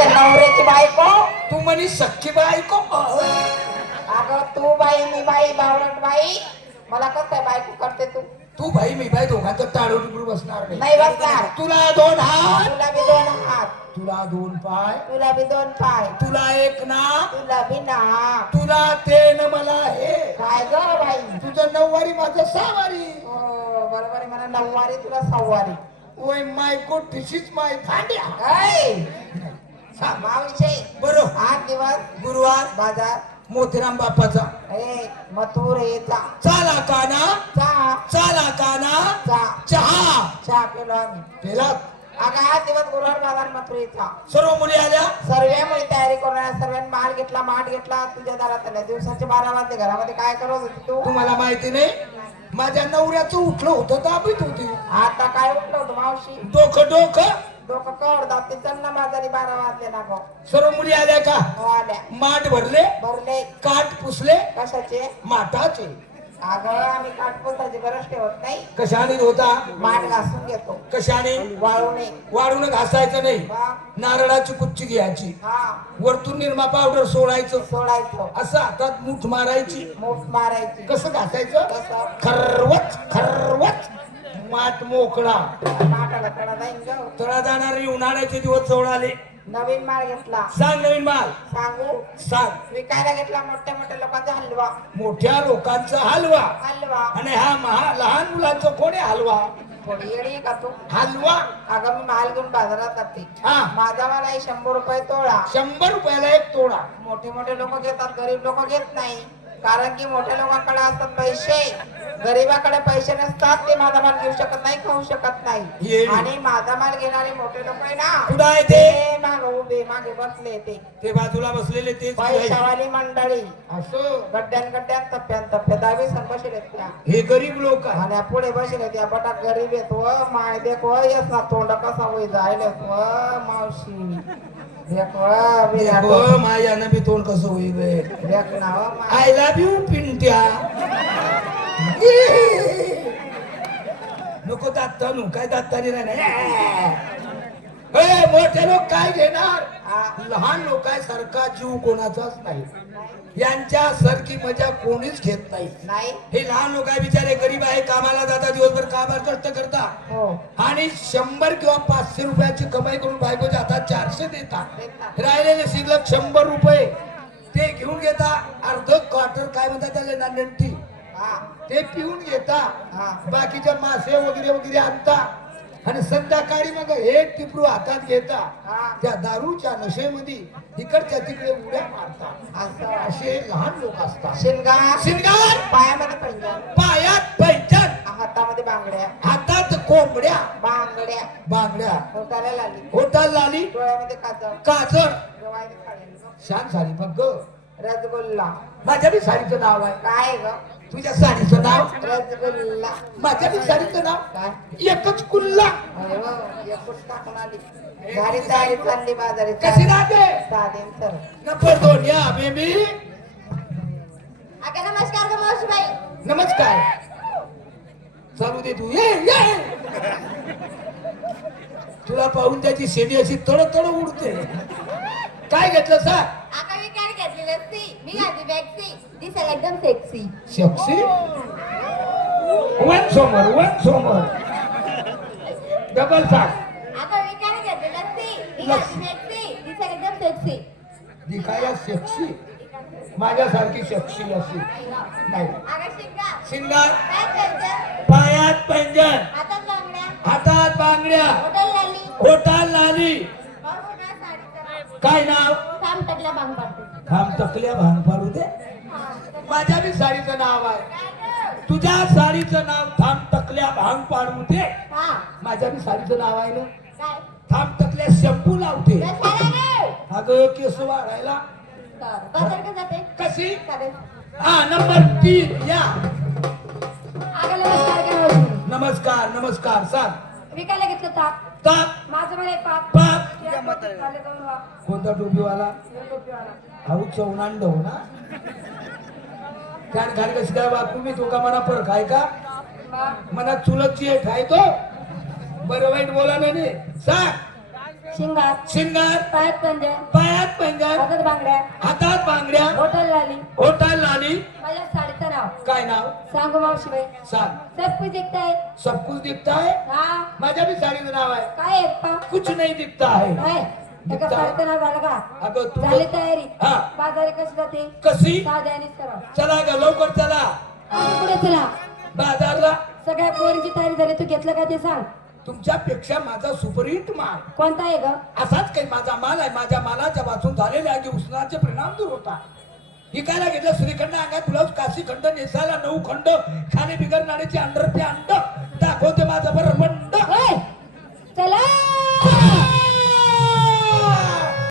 माझ्या नवऱ्याची बायको. तू म्हणी सख्खी बायको. अगं तू बाई मी बाई बावळट बाई, मला कसं काय बायको करते तू? तू भाई मी भाई दोघांचं टाळू टिपरू बसणार नाही बसणार. तुला 2 हात, तुला बी 2 हात, तुला 2 पाय, तुला बी 2 पाय, तुला 1 नाक, तुला बी नाक. तुला ते न मला हे. काय ग बाई? तुझं 9 वारी माझं 6 वारी. हो बरोबर आहे, मला 9 वारी तुला 6 वारी. ओय माय गॉड धिस इज माय खांड्या. मावशे बरं 8 दिवस गुरुवार बाजार मोतीराम बाप्पाचा. मथुरेचा चाला काना, चहा चाला काना, चहा चहा चहा पिलो आम्ही. पेला. अगं 8 दिवस गुरुवार बाजार मथुरेचा. सर्व मुली आल्या. सर्वांमुळे तयारी करून सर्वांनी माल घेतला, माठ घेतला. तुझ्या दारात आल्या दिवसाचे 12 वाजले. घरामध्ये काय करत होती तू? तुम्हाला माहिती नाही, माझ्या नवऱ्याचं उठलं होतं दाबीत होती. आता काय उठलं होतं मावशी? डोकं डोकं डोकं कवर दाबते. चल ना बाजारी 12 वाजले ना गो. सर्व मुली आल्या का? हो आल्या. माठ भरले, भरले. काठ पुसले, कशाचे? माठाचे. अगं आम्ही काटपुसाची गरज ठेवत नाही. कशाने होता? माठ घासून घेतो. कशाने? वाळूने. वाळून घासायचं नाही, हा नारळाची कुच्ची घ्यायची, हा वरतून निरमा पावडर सोडायचं, सोडायचं. असं हातात मूठ मारायची. मूठ मारायची. कसं घासायचं? कसं? खरवच खरवच. माठ मोकळा. माठाला कडा जाईन ग. तळा जाणारे उन्हाळ्याचे दिवस जवळ आले. नवीन माल घेतला. सांग नवीन माल. सांगू? सांग. विकायला घेतला मोठ्या मोठ्या लोकांचा हलवा. मोठ्या लोकांचा हलवा. हलवा. आणि हा लहान मुलांचा कोणी हलवा? थोडी येडी आहे का तू? हलवा. अगं मी माल घेऊन बाजारात जाते. हा माझा माल आहे 100 रुपये तोळा. 100 रुपयाला 1 तोडा. मोठे मोठे लोक घेतात, गरीब लोक घेत नाही. कारण की मोठ्या लोकांकडे असतात पैसे, गरीबाकडे पैसे नसतात. ते माझा माल घेऊ शकत नाही, खाऊ शकत नाही. येडी. आणि माझा माल घेणारे मोठे लोक आहे ना, कुठं आहे ते? ते मागे उभे मागे बसले. ते बाजूला बसलेले तेच पैशावाली मंडळी असं. गड्ड्यान गड्ड्यान टप्प्यान टप्प्या 10 सण बसले त्या. हे गरीब लोक आहे. आणि पुढे बसले त्या बटा गरीब येत व माय देख व येस ना तोंड कसा वय जायला व मावशी देख व विराट हो माझ्यानं बी तोंड कसं होईल रे. देख ना व माय. I love you Pintya. नको दातानू काय दातानी नाही. मोठे लोक काय घेणार? हा. लहान लोकांसारखा जीव कोणाचाच नाही. यांच्या सारखी मजा कोणीच घेत नाही. नाही. हे लहान लोक आहे बिचारे, गरीब आहे, कामाला जातात, दिवसभर कामाला कष्ट करता हो आणि 100 किंवा 500 रुपयाची कमाई करून बायकोच्या हातात 400 देतात. राहिलेले शिल्लक 100 रुपये ते घेऊन घेता. अर्ध क्वार्टर काय म्हणतात त्याला ना नंटी, हा ते पिऊन घेता. हा. बाकीच्या मासे वगैरे वगैरे आणता आणि संध्याकाळी मग एक टिपरू हातात घेता. हा. त्या दारूच्या नशेमध्ये इकडच्या तिकडे उड्या मारतात. असं असे लहान लोक असतात. शिंगार. शिंगार, पायामध्ये पैंजण. पायात पैठण, हातामध्ये बांगड्या. हातात कोंबड्या, बांगड्या. बांगड्या, होटाला लाली. होटाल लाली, डोळ्यामध्ये काजळ. काजळ, डोळ्यामध्ये काजळ. छान साडी. बघ रसगुल्ला. माझ्या बी साडीचं नाव आहे. काय ग? तुझ्या साडीचं नाव? रसगुल्ला. माझ्या बी साडीचं नाव काय? एकच कुल्ला. अरे वा, एकूण टाकून आली. गाडी साडी चालली बाजारी. कशी राहते? साधीन सर. नंबर 2 या बेबी. अगं नमस्कार ग मावशीबाई. नमस्कार. चालू दे तू. ये तुला पाहून त्याची शेडी अशी तड तड उडते. काय घेतलं सांग? आका मी काय घेतलेली असती? मी घातली बॅगची. दिसायला एकदम सेक्सी. शक्सी. वन सोमर डबल सांग. आका मी काय घेतलेली असती? मी घातली बॅगची. दिसायला एकदम सेक्सी. दिखाया सेक्सी. माझ्यासारखी सेक्सी अशी नाही. आका शिंगा. शिंगार, काय करायचं? पायात पैंजण, हातात बांगड्या. हातात बांगड्या, हॉटेल लाली. होटाल लाली. बरोबर ना साडीचं नाव? काय नाव? थांब टकला भांग पाडते. थांब तकल्या भांग पाडू दे. हा. माझ्या बी साडीचं नाव आहे. काय ग? तुझ्या साडीचं नाव थांब तकल्या भांग पाडू दे. हा. माझ्या बी साडीचं नाव आहे ना. काय? थांब तकल्या शॅम्पू लावते. कशाला गे? अगं केस वाढायला. बाजार का जाते? कशी? चालेल. हा नंबर 3 या. आका नमस्कार ग मावशी. नमस्कार नमस्कार. सांग. विकायला घेतलं ताक. ताक, माझं म्हणे पाक. पाक. या टोपीवाले दोन वा. कोणता टोपीवाला? या टोपीवाला. हाऊ चवनांड हो ना. त्यान खाली कशी काय बापू मी तुका मना पर खाय का मग मना चुलतची आहे खाय तो. बरं वाईट बोला नाही सांग. शिंगार शिंगार पायात पंजन पायात पैंजण हातात बांगड्या हातात बांगड्या होटल लाली ओठाल लाली माझ्या साडीचं नाव काय नाव सांगू मावशीबाई सांग सब कुछ दिखता है सब कुछ दिखता है हा माझ्या बी साडीचं नाव आहे काय आहे पा कुछ नाही दिखता है काय एका साडीचं नाव झालं का अगं तू झाली तयारी हा. बाजारी कशी जाते कशी साध्यानेच करा चला ग लवकर चला आणि पुढे चला बाजारला सगळ्या पोरींची तयारी झाली तू घेतलं का ते सांग तुमच्यापेक्षा माझा सुपरहिट माल कोणता आहे ग असाच काही माझा माल आहे माझ्या मालाच्या वाचून झालेल्या की उष्णाचे परिणाम दूर होता विकायला घेतलं श्रीखंड अंगात ब्लाऊज काशी खंड नेसायला 9 खंड खाणे बिगर नाण्याचे अंडर ते अंड दाखवते माझं बरं मंड होय चला